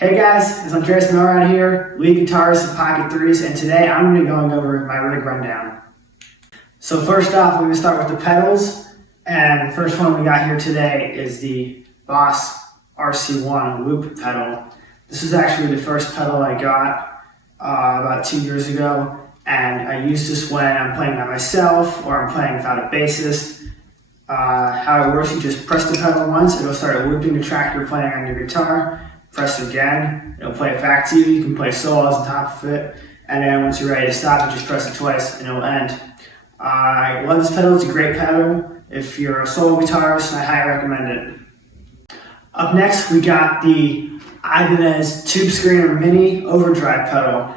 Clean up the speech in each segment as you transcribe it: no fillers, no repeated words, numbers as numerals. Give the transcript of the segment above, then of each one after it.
Hey guys, it's Andreas Millradt here, lead guitarist of Pocket Threes, and today I'm going to be going over my rig rundown. So first off, we're going to start with the pedals, and the first one we got here today is the Boss RC1 loop pedal. This is actually the first pedal I got about 2 years ago, and I use this when I'm playing by myself or I'm playing without a bassist. How it works, you just press the pedal once, it'll start looping the track you're playing on your guitar. Press it again, it'll play it back to you. You can play solos on top of it, and then once you're ready to stop, you just press it twice and it'll end. I love this pedal, it's a great pedal. If you're a solo guitarist, I highly recommend it. Up next, we got the Ibanez Tube Screener Mini Overdrive pedal.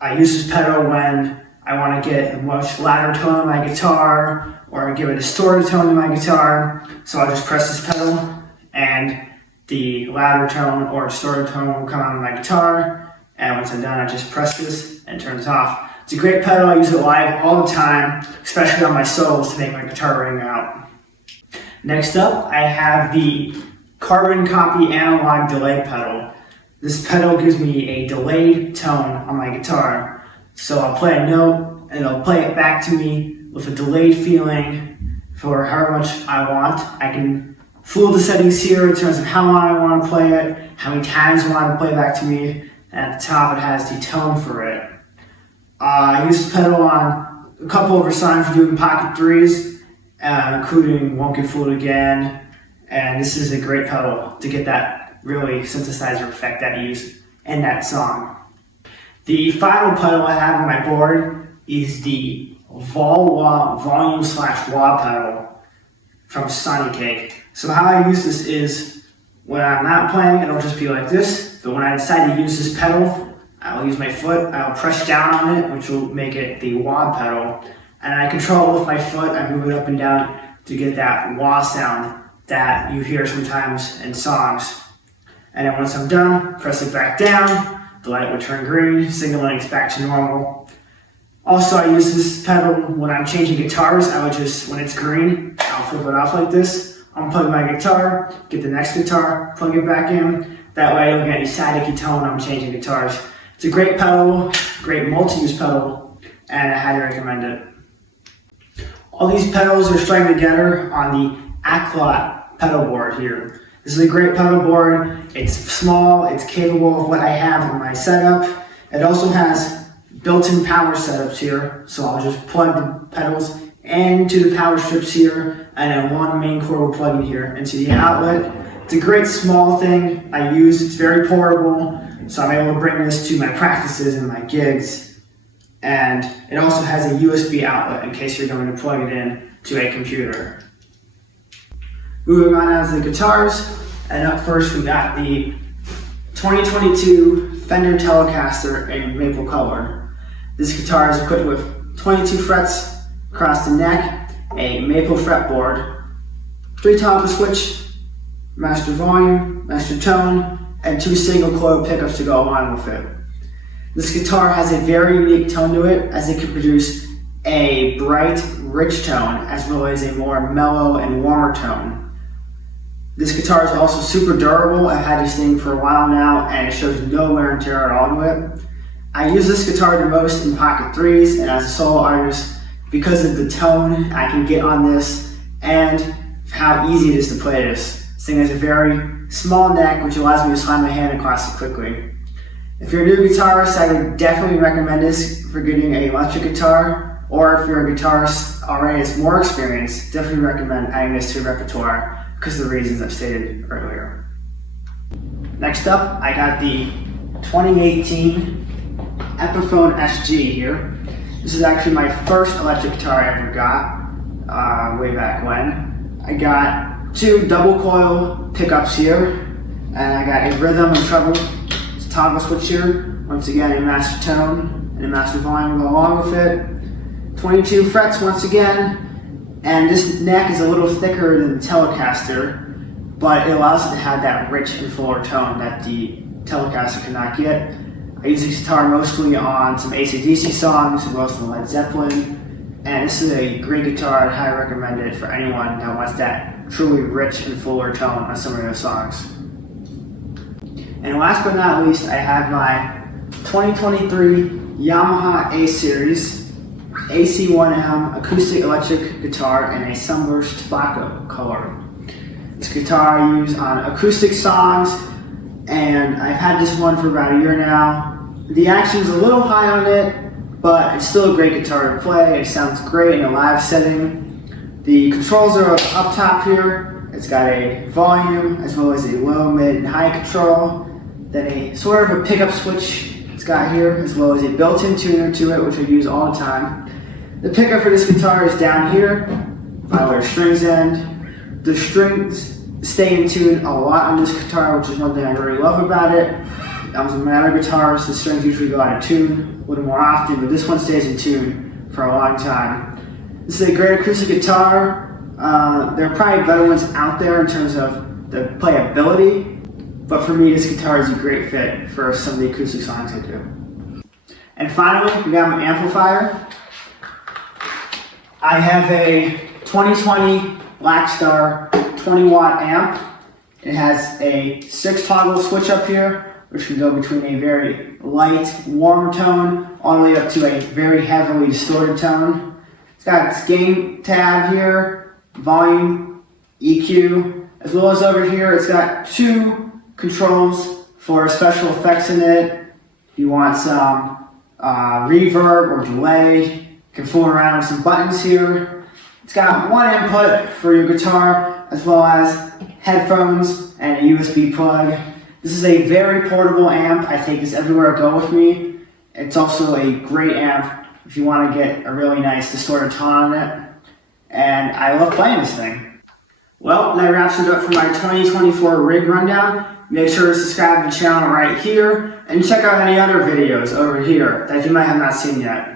I use this pedal when I want to get a much louder tone on my guitar or give a distorted tone to my guitar. So I'll just press this pedal and the louder tone or distorted tone will come out of my guitar, and once I'm done, I just press this and it turns off. It's a great pedal, I use it live all the time, especially on my solos to make my guitar ring out. Next up, I have the Carbon Copy Analog Delay pedal. This pedal gives me a delayed tone on my guitar. So I'll play a note and it'll play it back to me with a delayed feeling for however much I want. I can fool the settings here in terms of how long I want to play it, how many times I want to play back to me, and at the top it has the tone for it. I use this pedal on a couple of songs we're doing Pocket Threes, including Won't Get Fooled Again, and this is a great pedal to get that really synthesizer effect that you use in that song. The final pedal I have on my board is the VolWah Volume/Wah pedal from Sonicake. So how I use this is, when I'm not playing, it'll just be like this, but when I decide to use this pedal, I'll use my foot, I'll press down on it, which will make it the wah pedal, and I control it with my foot, I move it up and down to get that wah sound that you hear sometimes in songs. And then once I'm done, press it back down, the light will turn green, signaling it's back to normal. Also, I use this pedal when I'm changing guitars. I would just, when it's green, I'll flip it off like this. Unplug my guitar, get the next guitar, plug it back in. That way I don't get any staticky tone when I'm changing guitars. It's a great pedal, great multi-use pedal, and I highly recommend it. All these pedals are strung together on the Aklot pedal board here. This is a great pedal board. It's small, it's capable of what I have in my setup. It also has built-in power setups here, so I'll just plug the pedals into the power strips here, and then one main cord will plug in here into the outlet. It's a great small thing I use, it's very portable, so I'm able to bring this to my practices and my gigs. And it also has a USB outlet in case you're going to plug it in to a computer. Moving on to the guitars, and up first we got the 2022 Fender Telecaster in maple color. This guitar is equipped with 22 frets across the neck, a maple fretboard, 3-tone switch, master volume, master tone, and 2 single coil pickups to go along with it. This guitar has a very unique tone to it, as it can produce a bright, rich tone, as well as a more mellow and warmer tone. This guitar is also super durable. I've had this thing for a while now, and it shows no wear and tear at all to it. I use this guitar the most in Pocket Threes, and as a solo artist, because of the tone I can get on this and how easy it is to play this. This thing has a very small neck, which allows me to slide my hand across it quickly. If you're a new guitarist, I would definitely recommend this for getting an electric guitar, or if you're a guitarist already has more experience, definitely recommend adding this to your repertoire because of the reasons I've stated earlier. Next up, I got the 2018 Epiphone SG here. This is actually my first electric guitar I ever got, way back when. I got 2 double coil pickups here, and I got a rhythm and treble toggle switch here. Once again, a master tone and a master volume to go along with it. 22 frets once again, and this neck is a little thicker than the Telecaster, but it allows it to have that rich and fuller tone that the Telecaster cannot get. I use this guitar mostly on some AC/DC songs, as well as some Led Zeppelin, and this is a great guitar. I'd highly recommend it for anyone that wants that truly rich and fuller tone on some of their songs. And last but not least, I have my 2023 Yamaha A Series AC1M Acoustic-Electric guitar in a sunburst tobacco color. This guitar I use on acoustic songs, and I've had this one for about a year now. The action's a little high on it, but it's still a great guitar to play. It sounds great in a live setting. The controls are up top here. It's got a volume as well as a low, mid, and high control. Then a sort of a pickup switch it's got here, as well as a built-in tuner to it, which I use all the time. The pickup for this guitar is down here by where strings end. The strings stay in tune a lot on this guitar, which is one thing I really love about it. With my other guitars, the strings usually go out of tune a little more often, but this one stays in tune for a long time. This is a great acoustic guitar. There are probably better ones out there in terms of the playability, but for me, this guitar is a great fit for some of the acoustic songs I do. And finally, we got my amplifier. I have a 2020 Blackstar 20-watt amp. It has a 6-toggle switch up here, which can go between a very light, warm tone all the way up to a very heavily distorted tone. It's got its gain tab here, volume, EQ, as well as over here it's got 2 controls for special effects in it. If you want some reverb or delay, you can fool around with some buttons here. It's got 1 input for your guitar, as well as headphones and a USB plug. This is a very portable amp. I take this everywhere I go with me. It's also a great amp if you want to get a really nice distorted tone on it. And I love playing this thing. Well, that wraps it up for my 2024 rig rundown. Make sure to subscribe to the channel right here and check out any other videos over here that you might have not seen yet.